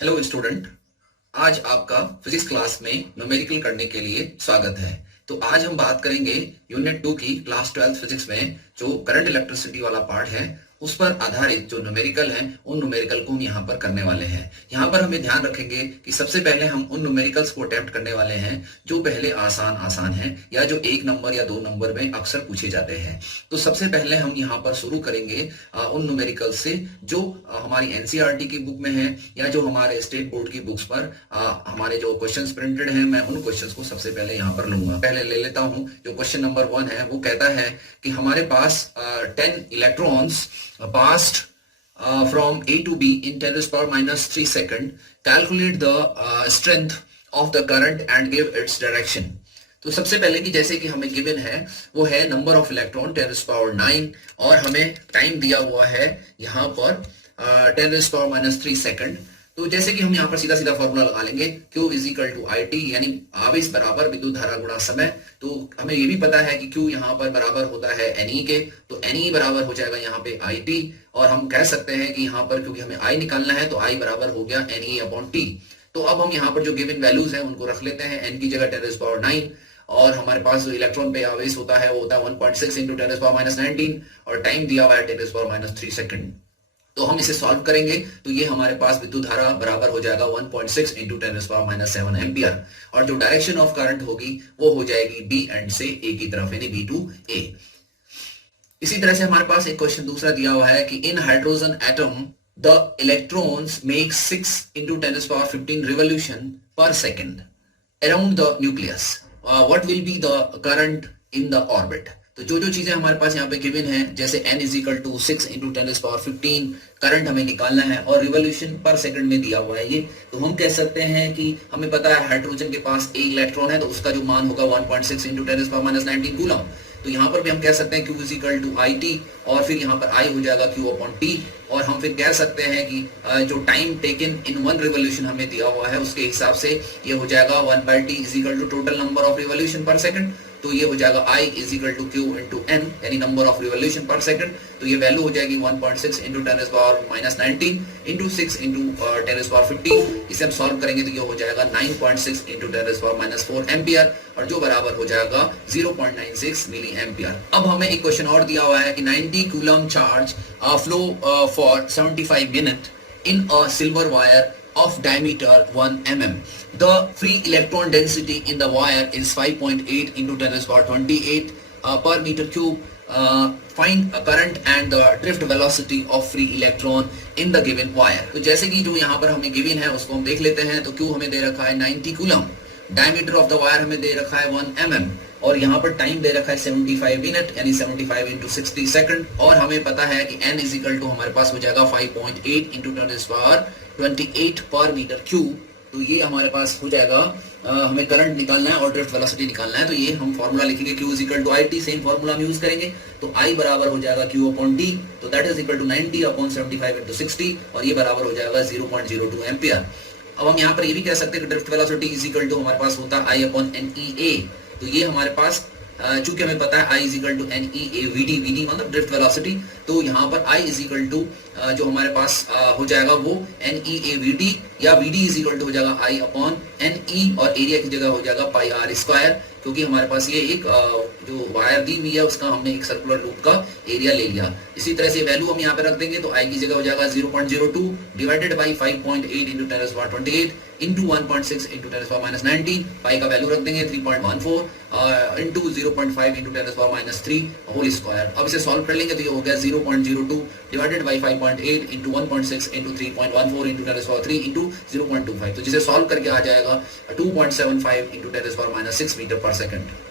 Hello student. आज आपका physics class में न्यूमेरिकल करने के लिए स्वागत है। तो आज हम बात करेंगे यूनिट 2 की क्लास 12 फिजिक्स में जो करंट इलेक्ट्रिसिटी वाला पार्ट है उस पर आधारित जो न्यूमेरिकल है उन न्यूमेरिकल को हम यहाँ पर करने वाले हैं। यहाँ पर हमें ध्यान रखेंगे कि सबसे पहले हम उन न्यूमेरिकल्स को अटेम्प्ट करने वाले हैं जो पहले आसान आसान है या जो एक नंबर या दो नंबर में अक्सर पूछे जाते हैं। तो सबसे पहले हम यहाँ पर शुरू करेंगे उन न्यूमेरिकल से जो हमारी एनसीईआरटी की बुक में है या जो हमारे स्टेट बोर्ड की बुक्स पर हमारे जो क्वेश्चंस प्रिंटेड हैं, मैं उन क्वेश्चंस को सबसे पहले यहाँ पर लूंगा। पहले ले लेता हूँ। जो क्वेश्चन नंबर 1 है वो कहता है कि हमारे पास 10 electrons passed from A to B in 10 to the power minus 3 second. Calculate the strength of the current and give its direction. तो सबसे पहले कि जैसे कि हमें गिवन है वो है number of electron 10 to the power 9 और हमें टाइम दिया हुआ है यहाँ पर 10 to the power minus 3 second. तो जैसे कि हम यहाँ पर सीधा सीधा फॉर्मूला लगा लेंगे Q is equal to I T, यानी आवेश बराबर विद्युत धारा गुणा समय। तो हमें ये भी पता है कि Q यहाँ पर बराबर होता है NE के, तो NE बराबर हो जाएगा यहाँ पे IT। और हम कह सकते हैं कि यहाँ पर क्योंकि हमें I निकालना है तो I बराबर हो गया NE अपॉन T। तो अब हम यहाँ पर जो गिवन वैल्यूज हैं उनको रख लेते हैं। N की जगह 10 to the power 9 और हमारे पास जो इलेक्ट्रॉन पे आवेश होता है वो होता है 1.6 into 10 to the power minus 19 और टाइम दिया हुआ है 10 to the power minus 3 second. तो हम इसे सॉल्व करेंगे तो ये हमारे पास विद्युत धारा बराबर हो जाएगा 1.6 into 10 to the power minus 7 ampere और जो डायरेक्शन ऑफ करंट होगी वो हो जाएगी बी एंड से ए की तरफ, यानी बी टू ए। इसी तरह से हमारे पास एक क्वेश्चन दूसरा दिया हुआ है कि in hydrogen atom the electrons make 6 into 10 to the power 15 revolution per second around the nucleus. What will be the current in the orbit. तो जो जो चीजें हमारे पास यहाँ पे गिवन है, जैसे n is equal to 6 into 10 to the power 15 current हमें निकालना है और रिवोल्यूशन पर सेकंड में दिया हुआ है ये, तो हम कह सकते हैं कि हमें पता है हाइड्रोजन के पास एक इलेक्ट्रॉन है तो उसका जो मान होगा 1.6 into 10 to the power minus 19 coulomb. तो यहाँ पर भी हम कह सकते हैं Q is equal to I T और फिर यहाँ पर I हो जाएगा Q अपॉन T। और हम फिर कह सकते हैं कि जो time taken in one revolution हमें दिया हुआ है उसके हिसाब से ये हो जाएगा 1/T is equal to total number of revolution per second. तो ये हो जाएगा I is equal to Q into N, यानी number of revolution per second. तो ये वैल्यू हो जाएगी 1.6 into 10 to the power minus 19 into 6 into 10 to the power 15। इसे हम सॉल्व करेंगे तो ये हो जाएगा 9.6 into 10 to the power minus 4 ampere और जो बराबर हो जाएगा 0.96 मिली एम्पियर। अब हमें एक क्वेश्चन और दिया हुआ है कि 90 coulomb charge flow for 75 minute in a silver wire of diameter 1 mm. The free electron density in the wire is 5.8 into 10 to the power 28 per meter cube. Find a current and the drift velocity of free electron in the given wire. तो जैसे कि जो यहाँ पर हमें given है उसको हम देख लेते हैं। तो Q हमें दे रखा है 90 coulomb, diameter of the wire हमें दे रखा है 1 mm और यहाँ पर टाइम दे रखा है 75 मिनट यानी 75 इंटू 60 सेकंड और हमें पता है कि n इज इक्वल टू हमारे पास हो जाएगा 5.8 इंटू 10 to the power 28 पर मीटर क्यूब। तो ये हमारे पास हो जाएगा हमें करंट निकालना है और ड्रिफ्ट वेलोसिटी निकालना है। तो ये हम फॉर्मूला लिखेंगे Q is equal to I T, same formula हम यूज करेंगे। तो I बराबर हो जाएगा Q अपॉन T, तो that is equal to 90 upon 75 into 60 और ये बराबर हो जाएगा 0.02 एम्पियर। अब हम यहाँ पर ये भी कह सकते हैं कि drift velocity is equal to हमारे पास होता है I अपॉन NEA। तो ये हमारे पास चूंकि हमें पता है I is equal to NEA VD, VD मतलब ड्रिफ्ट वेलोसिटी, तो यहाँ पर I इज इक्वल टू जो हमारे पास हो जाएगा वो NEA VD या VD इज इक्वल टू हो जाएगा I अपॉन NE और एरिया की जगह हो जाएगा पाई R स्क्वायर, क्योंकि हमारे पास ये एक जो वायर दी हुई है उसका हमने एक सर्कुलर लूप का एरिया ले लिया। इसी तरह से वैल्यू हम यहाँ पे रख देंगे तो I की जगह हो जाएगा 0.02 divided by 5.8 into 10 to the power 28 into 1.6 into 10 to the power minus 19। Pi का वैल्यू रख देंगे 3.14 into 0.5 into 10 to the power minus 3 whole square. अब इसे सॉल्व कर लेंगे तो ये हो गया 0.02 divided by 5.8 into 1.6 into 3.14 into 10 to the power 3 into 0.25। तो जिसे सॉल्व करके आ जाएगा 2.75 into 10 to the power minus 6 metre पर सेकंड।